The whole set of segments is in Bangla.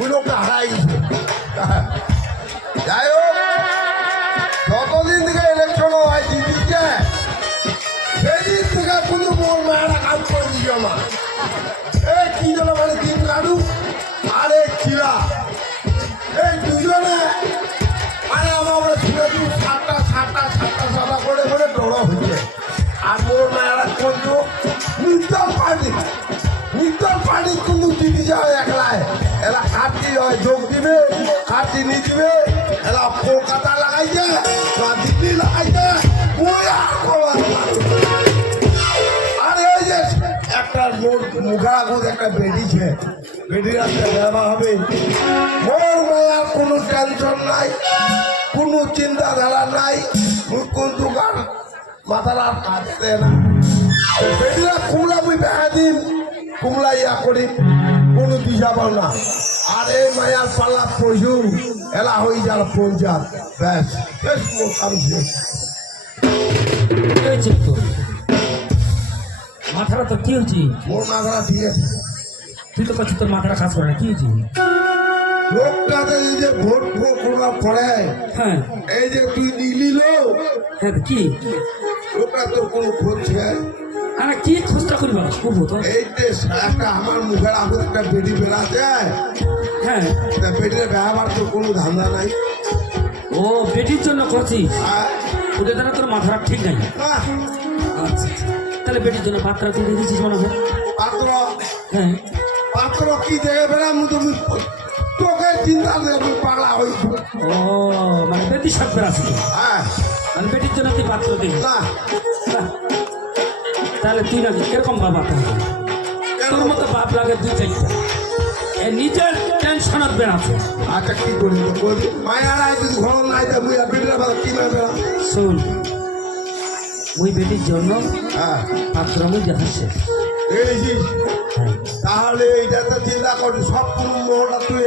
ওই লোকটা হারাই গেছে। যাই হোক, যতদিন থেকে ইলেকশন হয় দিদিকে সেদিন থেকে কোনো মোর মায়েরা কাজ করে দিচ্ছে আমার। এই কি যেন মানে দিন কাটু আর এই চিরা, এই দুজনে মানে আমার শুনেছি সাতটা করে করে ডর হচ্ছে। আর মোর মায়েরা করতো নিত্তর পার্টি কিন্তু দিদি যায় একলায়। এরা কাটি হয় যোগ দিবে, কাটি নিয়ে দিবে, এরা কলকাতা লাগাইছে বা দিল্লি লাগাইছে। আর এই যে একটা মুখাগুদ একটা বেরিয়েছে, বেরিয়ে আসতে দেওয়া হবে। মোর মায়ার কোনো টেনশন নাই, কোনো চিন্তাধারা নাই, কোন দোকান মাথার আর কাটতে না। বেরিয়ে কুমলা মুই বেড়া দিন, কুমলা ইয়া করি, কোনো দিশা পাও না। আর এই মায়ার পাল্লা পশু এলা হয়ে যার পঞ্চায়েত, ব্যাস বেশ মোর কাম শেষ। মাথাটা তো কি হয়েছি? মোর মাথাটা ঠিক আছে। তুই তো করছিস তোর মাথাটা কাজ করে না, কি হয়েছি? লোকটাতে এই যে ভোট পড়ে, হ্যাঁ এই যে তুই নিলি লোক, হ্যাঁ কি লোকটা তোর কোনো খোঁজ ছিল? আরে কি খোঁজটা করবো করবো তো? এই যে একটা আমার মুখের আগত একটা বেটি বেড়াতে, হ্যাঁ বেটির ব্যবহার তোর কোনো ধান্দা নাই। ও বেটির জন্য করছিস? আর ওদের দ্বারা তোর মাথাটা ঠিক নাই। না, আচ্ছা তাহলে বেটির জন্য পাত্রা তুই দেখেছিস মনে হয়? পাত্র হ্যাঁ পাত্র কি দেখে বেড়াম তুমি তোকে চিন্তা দেবে পাগলা হইছ। ও মানে বেটি সত্তর আছে তো? হ্যাঁ মানে বেটির জন্য তুই পাত্র দেখিস? না, তাহলে তুই নাকি কিরকম বাবা তোর মতো বাপ লাগে দুই চারটা, নিজের টেনশনত বেড়াচ্ছে। আচ্ছা কি করি মায়ারাই যদি ঘর নাই তা মুই বেটির বাবা কি মারবে? শোন মুই বেটির জন্য হ্যাঁ পাত্র মুই দেখাচ্ছে। দেখেছিস? তাহলে এইটা তো চিন্তা করি সব পুরো মোহটা তুই।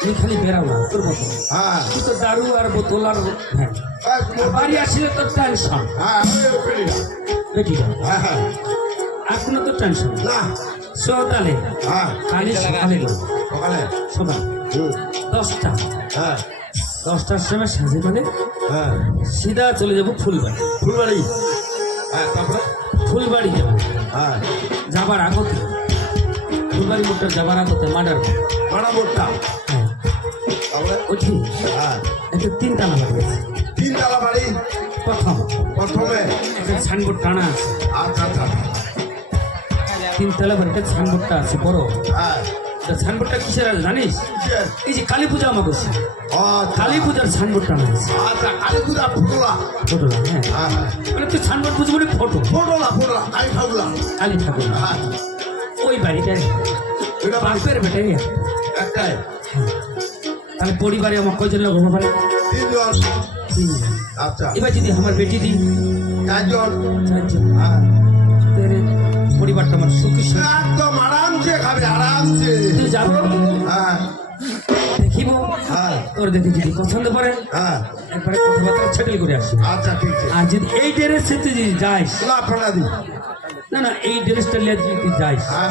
তুই খালি বেরাও না তোর মতো, হ্যাঁ তুই তো দারু আর বোতল আর বাড়ি আসলে তোর টেনশন। হ্যাঁ বেটিটা হ্যাঁ এখনো তো টেনশন না সকালে হ্যাঁ কালি সকালে সকালে সকাল 10টা হ্যাঁ 10টার সময় সাজে মানে হ্যাঁ সিধা চলে যাবো ফুলবাড়ি। ফুলবাড়ি হ্যাঁ তারপরে ফুলবাড়ি যাবো, হ্যাঁ যাবার আগতে ফুলবাড়ি মোটর যাবার আগতে মার্ডার মারা বোর্ডটা তারপরে উঠি হ্যাঁ একটা 3তলা বাড়ি আছে। 3তলা বাড়ি প্রথমে একটা সাইনবোর্ড টানা আছে। আচ্ছা আচ্ছা 3তলা বাড়িতে সাইনবোর্ডটা আছে বড়। হ্যাঁ সাইনবোর্ডটা কিসের আছে জানিস? এই যে কালী পূজা আমার করছে, কালী পূজার সাইনবোর্ড টানা আছে। আচ্ছা কালী পূজা ফুটলা ফটো হ্যাঁ হ্যাঁ মানে তুই সাইনবোর্ড বুঝবি মানে ফটো ফুটলা কালী ঠাকুরা কালী ঠাকুর হ্যাঁ ওই বাড়িটাই এটা বাপের বেটাই একটাই তাহলে পরিবারে আমার কয়জন লোক হতে পারে? 3 জন। 3 জন। আচ্ছা এবার যদি আমার বেটি দিই 4 জন 4 জন, হ্যাঁ তাহলে পরিবারটা আমার সুখী একদম আরামসে খাবে আরামসে। তুই যাবো হ্যাঁ দেখিব, হ্যাঁ তোর দেখে যদি পছন্দ করে হ্যাঁ একবারে কথাবার্তা সেটেল করে আসি। আচ্ছা ঠিক আছে আর যদি এই ড্রেসে তুই যদি যাইস, না ফাটা দি না না এই ড্রেসটা নিয়ে যদি তুই যাইস, হ্যাঁ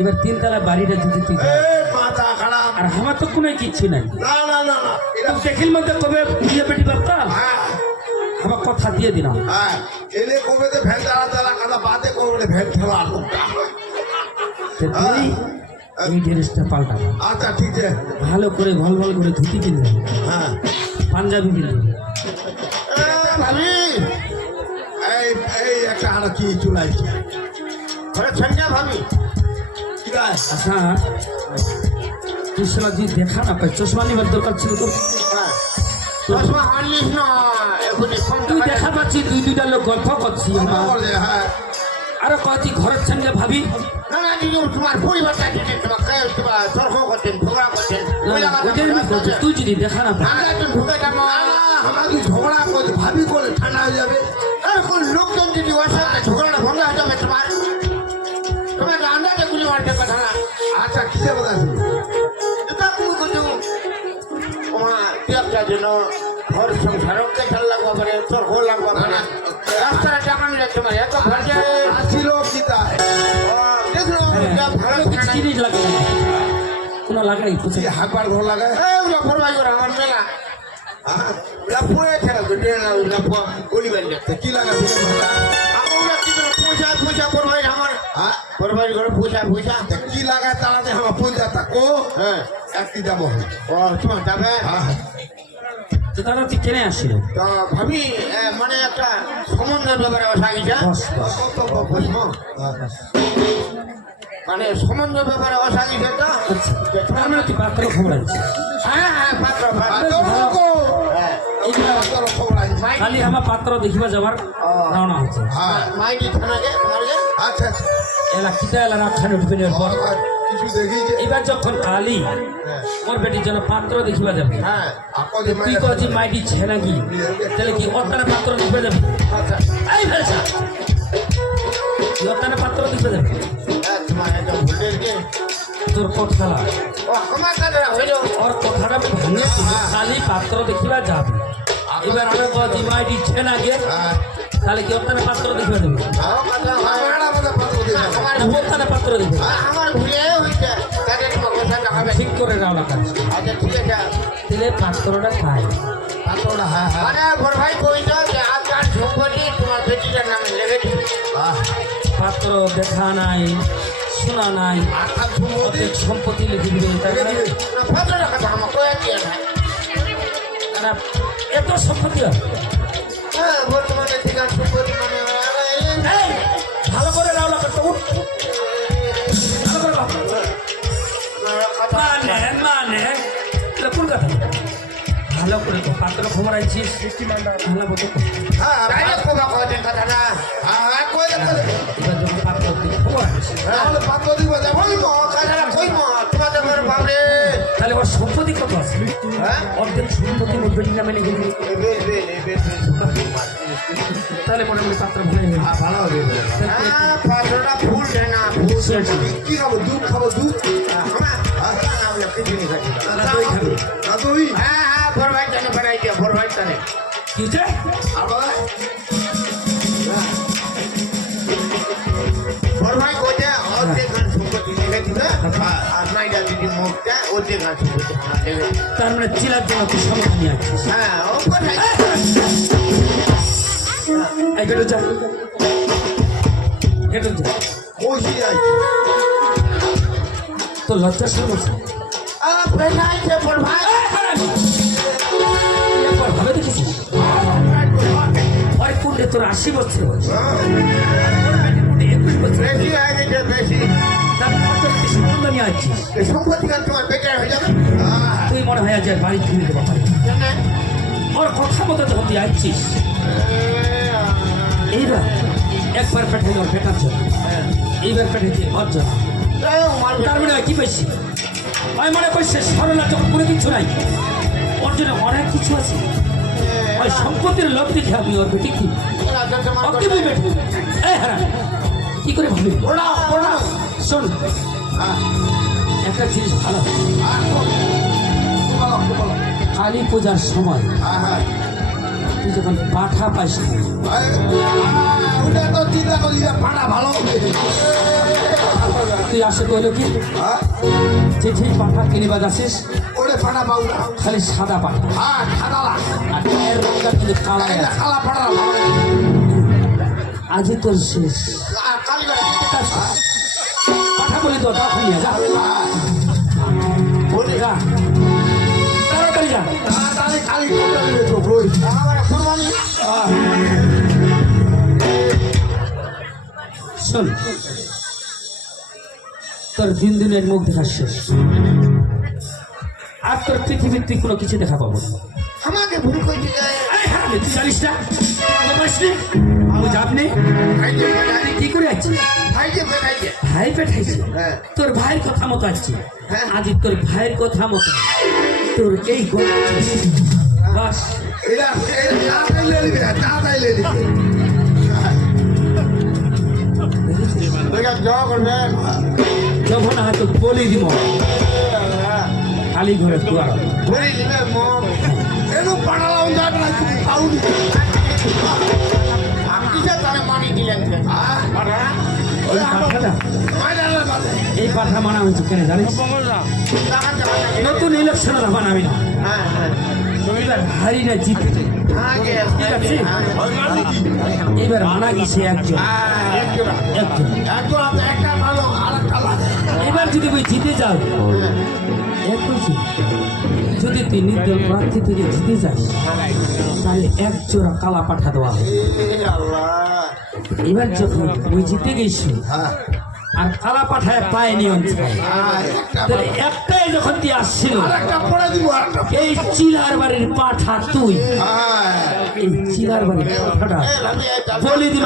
এবার 3তলা বাড়িটা যদি তুই যাস, এই মাথা খারাপ আর আমার তো কোনো কিচ্ছু নাই, না না না না এটা দেখিল মধ্যে কবে বিয়ে বেটি বাপ্পা হ্যাঁ আমার কথা দিয়ে দিলাম। হ্যাঁ এনে কবে তো ভ্যান চালা কাদা বাদে করবে ভ্যান ঠেলা লোকটা। তো তুই এই ড্রেসটা পাল্টাবো, আচ্ছা ঠিক আছে ভালো করে ভল ভল করে ধুতি কিনবে, হ্যাঁ পাঞ্জাবি কিনবে। ভাবি এই এই একটা আর কি চুলাইছে ঘরে ছেঙ্গা ভাবি ঠিক আছে আচ্ছা তুই শালা যদি দেখা না পাই চশমা নিবার দরকার ছিল তো। হ্যাঁ চশমা হারলিস না এখনই ফোন তুই দেখা পাচ্ছি দুইটা লোক গল্প করছি হ্যাঁ আরো কয়েছি ঘরের সঙ্গে ভাবি না না দিদি তোমার পরিবারটা দিদি তোমাকে তোমার তর্ক করতেন ঝগড়া করতেন তুই যদি দেখা না পাই আমাকে ঝগড়া করে ভাবি করে ঠান্ডা হয়ে যাবে কোন লোকজন যদি অসাধে ঝগড়াটা বন্ধ হয়ে যাবে তোমার তোমার আন্দাজে গুলি মারতে কথা না। আচ্ছা কিসের কথা আছে এটা তুমি কিছু তোমার জন্য ঘর সংসারও খেয়াল লাগবো মানে তোর ঘর লাগবো মানে রাস্তায় টাকা নিলে তোমার এত ভালো আসছিল কি তাই দেখলো ভালো জিনিস লাগে কোনো লাগাই বুঝে কি হাঁকবার ঘর লাগায় ওগুলো ফরমাই করে আমার মেলা ওগুলা পুয়ে খেলা তো ডেন ওগুলা গলিবার দেখতে কি লাগায় ওগুলা কি করে পয়সা পয়সা ফরমাই আমার হ্যাঁ ফরমাই করে পয়সা পয়সা কি লাগায় তাড়াতে আমার পয়সা থাকো হ্যাঁ একটি যাবো ও তোমার যাবে তো তারা তুই কেনে আসছিল তো ভাবি মানে একটা সমন্বয়ের ব্যাপারে আসা গেছে মানে সমন্বয়ের ব্যাপারে আসা গেছে তো তার মানে তুই পাত্র খবর আছে হ্যাঁ হ্যাঁ পাত্র পাত্র হ্যাঁ খালি আমার পাত্র দেখিবা যাবার রওনা হচ্ছে মাইনি থানাকে তোমাকে আচ্ছা আচ্ছা এলা কিতা এলা রাখানে উঠবে পর কিছু দেখি যে এবার যখন আলি ওর বেটির জন্য পাত্র দেখিবা যাবে হ্যাঁ তুই কছি মাইটি ছেনা কি তাহলে কি ওর তারা পাত্র দেখিবা যাবে আচ্ছা এই ফেলছা ওর তারা পাত্র দেখিবা যাবে তোমার একদম ভুলে গিয়ে তোর কথা ও আমার কাছে হইলো ওর কথাটা ভাঙে খালি পাত্র দেখিবা যাবে এবার আমি কছি মাইটি ছেনা গে তাহলে কি ওর তারা পাত্র দেখিবা যাবে আমার ওর তারা পাত্র দেখবে আমার ভুলে হইছে তাদের তোমার কথা হবে ঠিক করে রাওনা কাজ আচ্ছা ঠিক আছে দিলে পাত্রটা খায় মানে বড় ভাই কইতো যে আজকাল সম্পত্তি তোমার বেটিটার নামে লেগে দিবে পাত্র দেখা নাই শোনা নাই অর্ধেক সম্পত্তি লিখে দিবে না পাত্রটা কথা আমার কয়ে দিয়ে না তারা এত সম্পত্তি হয় হ্যাঁ বর্তমানে ঠিকান সম্পত্তি মানে এই, ভালো করে রাওনা করতে উঠ ভালো করে বাপ। মানে মানে এটা কোন কথা ভালো করে তো পাত্র খবর আইছিস ভালো বলতো ডাইরেক্ট কবা কয় দেন কথাটা এবার যখন পাত্র দিকে খবর আইছিস কথাটা কইব তোমাদের বড় বাবরে তাহলে ওর সম্পত্তি কত আছে হ্যাঁ অর্ধেক সম্পত্তি ওর বেটির নামে লিখে দিবি তাহলে মোটামুটি পাত্র ভালো হবে পাত্রটা ফুল দেয় না ফুল কি খাবো দুধ খাবো দুধ হ্যাঁ হ্যাঁ বড় ভাই জানে বানাই দিয়া বড় ভাই জানে কি যে বড় ভাই কইতে অর্ধেক গান সম্পত্তি লিখে দিবে আর নাইডা দিদি মুখটা অর্ধেক গান সম্পত্তি আমার দেবে তার মানে চিলার জন্য তুই সমাধান নিয়ে আসছিস হ্যাঁ ও কোথায় এই গেটো যা গেটো যা তো লজ্জা সমস্যা পেশাইছে বড় ভাই ভাবে দেখেছিস ওই কুন্ডে তোর 80 বছর বয়স 21 বছর বেশি হয়ে গেছে বেশি তার কত কি সম্বন্ধ নিয়ে আসছিস এই সম্পত্তি গান তোমার বেকার হয়ে যাবে তুই মনে হয় আজ আর বাড়ি ফিরে দেবো পারি জানে ওর কথা মতো যখন তুই আসছিস এইবার একবার পেঠাইল ওর বেটার জন্য এইবার পেঠেছে ওর জন্য তার মানে কি পাইছি আমি মনে করছে সরলা যখন কোনো কিছু নাই ওর জন্য অনেক কিছু আছে ওই সম্পত্তির লোভ দেখে আমি ওর বেটি কি ওকে বই বেটি এই হ্যাঁ কি করে ভাবি শোন একটা জিনিস ভালো কালী পূজার সময় তুই যখন পাঠা পাইস ভালো তুই আসে কইল কি চিঠি পাঠা কিনিবা যাচ্ছিস ওরে ফাটা পাও না খালি সাদা পাঠা খাদালা আর এর রঙটা কিন্তু কালা আছে। খালা ফাটা আজই তোর শেষ কালীগড় পাঠা বলি তো দাও খালি যা যা তাড়াতাড়ি যা তাড়াতাড়ি খালি কোটা দিবে তো বই আমার কুরবানি শোন তোর দিন দিনের মুখ দেখা শেষ আর তোর পৃথিবীর তুই কোনো কিছু দেখা পাবো না আমাকে ভুল করে দিয়ে এই হ্যাঁ, তুই জানিস না আমার বয়স নেই আমি যাবনি ভাইকে তুই কি করে আছিস ভাইকে বেটাইছে ভাই পেঠাইছে হ্যাঁ। তোর ভাইয়ের কথা মতো আসছি হ্যাঁ। আজ তোর ভাইয়ের কথা মতো তোর এই বাস এটা তাড়াতাড়ি লে দিবে তাড়াতাড়ি লে দিবে জমা করবেন যখন হয়তো বলি দিব খালি ঘরে দুয়ার ঘুরে দিবে মগ এনো পাড়ালাম যাক না তুমি খাউনি কিসের তাহলে মানি দিলেন ওই পাঠাটা মাইনালে বাজে এই পাঠা মানা হয়েছে কেন জানিস টাকা দেওয়া লাগে। নতুন ইলেকশনের হবেন আমি না হ্যাঁ হ্যাঁ এবার হারি না জিততে আগে ঠিক আছে এবার মানা গেছে একজন একজন একটা ভালো আর একটা লাগে এবার যদি ওই জিতে যাও এক বলছি যদি তুই নির্দল প্রার্থী থেকে জিতে যাস তাহলে এক জোড়া কালা পাঠা দেওয়া হবে আল্লাহ এবার যখন ওই জিতে গেছি হ্যাঁ আর কালা পাঠায় পায় নিয়ম তাহলে একটাই যখন তুই আসছিল একটা পরে দিব আরেকটা এই চিলার বাড়ির পাঠা তুই হ্যাঁ এই চিলার বাড়ির পাঠাটা বলে দিল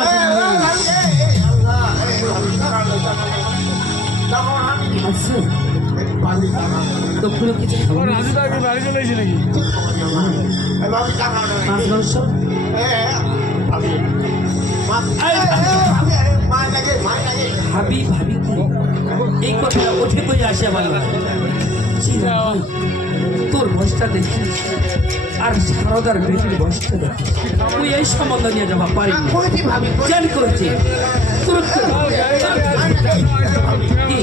আচ্ছা তো কোনো কিছু খাবো না মাছ মাংস ভাবি ভাবি কি এই কথাটা ওঠে বই আসে আমার চিনা ভাই, তোর বয়সটা দেখি আর সারদার বেটির বয়সটা দেখি তুই এই সম্বন্ধ নিয়ে যাওয়া পারি জানি করেছি তোর কি?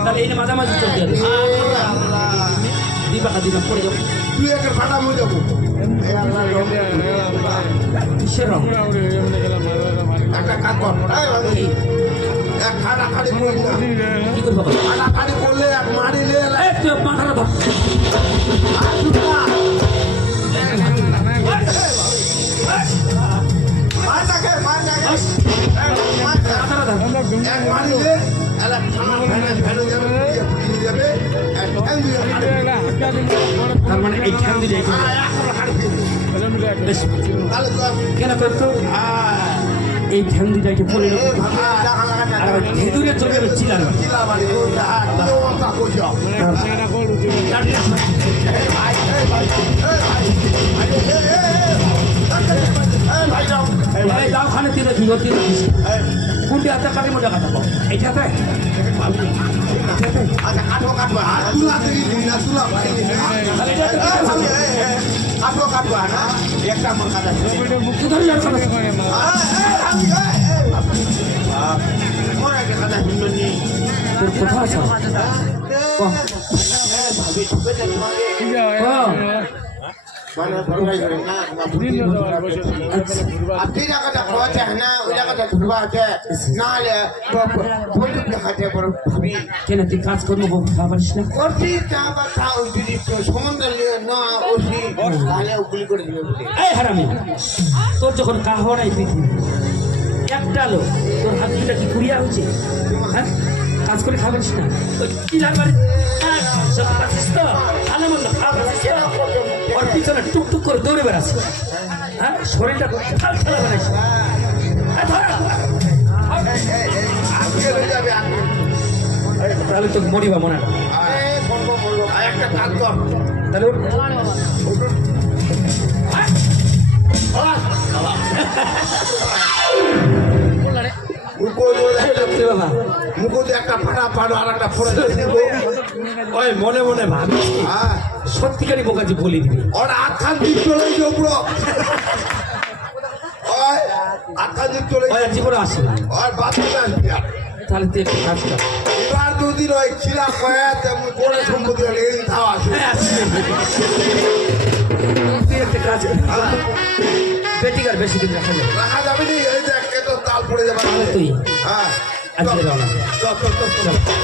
তাহলে এই মাঝামাঝি চলতে হবে দিবা দিবা পড়ে যাবো তুই একটা ফাটা মরে যাবো কিসের রং একটা কাজ কর কি? এক খাটা খাড়ি করি না কি করবো খাটা খাড়ি করলে এক মারিলে এই তুই মাথাটা ধর মাথাটা ধর এক মারিলে এলা থানা ভেড়ে যাবে পুড়িয়ে যাবে এক ঠ্যাং দিয়ে ফাটে। তার মানে এই ঠ্যাং দিলে এই করবো। বেশ, তাহলে তো কেন করতো এই ঠ্যাং দিলে একটু পড়ে নেবো। আর ওই ভেদুরে চলে যাবে চিলার বাড়ি। চিলা বাড়ি ওটা তুইও ওটা কইছ লাঠি আছে? এই দাও খানে তিলে ভিগো তিলে দিস কোনটি হাতে কাটি মোটা কাটা পাবো এইটাতে আচ্ছা কাটবো কাটবো আর তুলা থেকে দিই না তুলা বাড়ি কাটবো কাটবো না একটা আমার কাটা সুধর যার কাছে তোর কোথা আছে আপনি জায়গাটা খোয়াছে না ওই জায়গাটা ধরবা আছে নাহলে বন্ধু দেখাতে পারো ভাবি কেন তুই কাজ করবো খাবার না করছি চা বা চা ওই যদি সম্বন্ধ না ওসি তাহলে গুলি করে দিবে বলে এই হারামি তোর যখন কাহড়াই পৃথিবী একটা লোক তোর হাত দুটা কি কুড়িয়া হচ্ছে হ্যাঁ কাজ করে খাবেন না ওই চিলার বাড়ি সব খাচ্ছিস তো ভালো মন্দ খাবার ওর পিছনে টুকটুক করে দৌড়ে বেড়াচ্ছে হ্যাঁ শরীরটা ফাল খেলা বেড়াচ্ছে তাহলে তো মরিবা মনে হয় একটা কাজ কর তাহলে বাবা মুখে একটা ফাটা পাড়ো আর একটা ফোড়ে দেবো ওই মনে মনে ভাবি হ্যাঁ সত্যিকারই বোকাজি বলে দিবি ওর আটখান দিক চলে যাও পুরো ওই আটখান দিক চলে ওই আর জীবনে আসে না ওর বাথরুমে আসবি আর। তাহলে তুই একটু কাজ কর এবার দুদিন ওই ছিলা কয়ে তেমন করে সম্পত্তি হলে এই খাওয়া আছে হ্যাঁ, আসে। তুই একটা কাজ কর বেটিকার বেশি দিন রাখা যাবে রাখা যাবে নি এই দেখ এত তাল পড়ে যাবে তাহলে তুই হ্যাঁ আজকে রওনা চল চল চল চল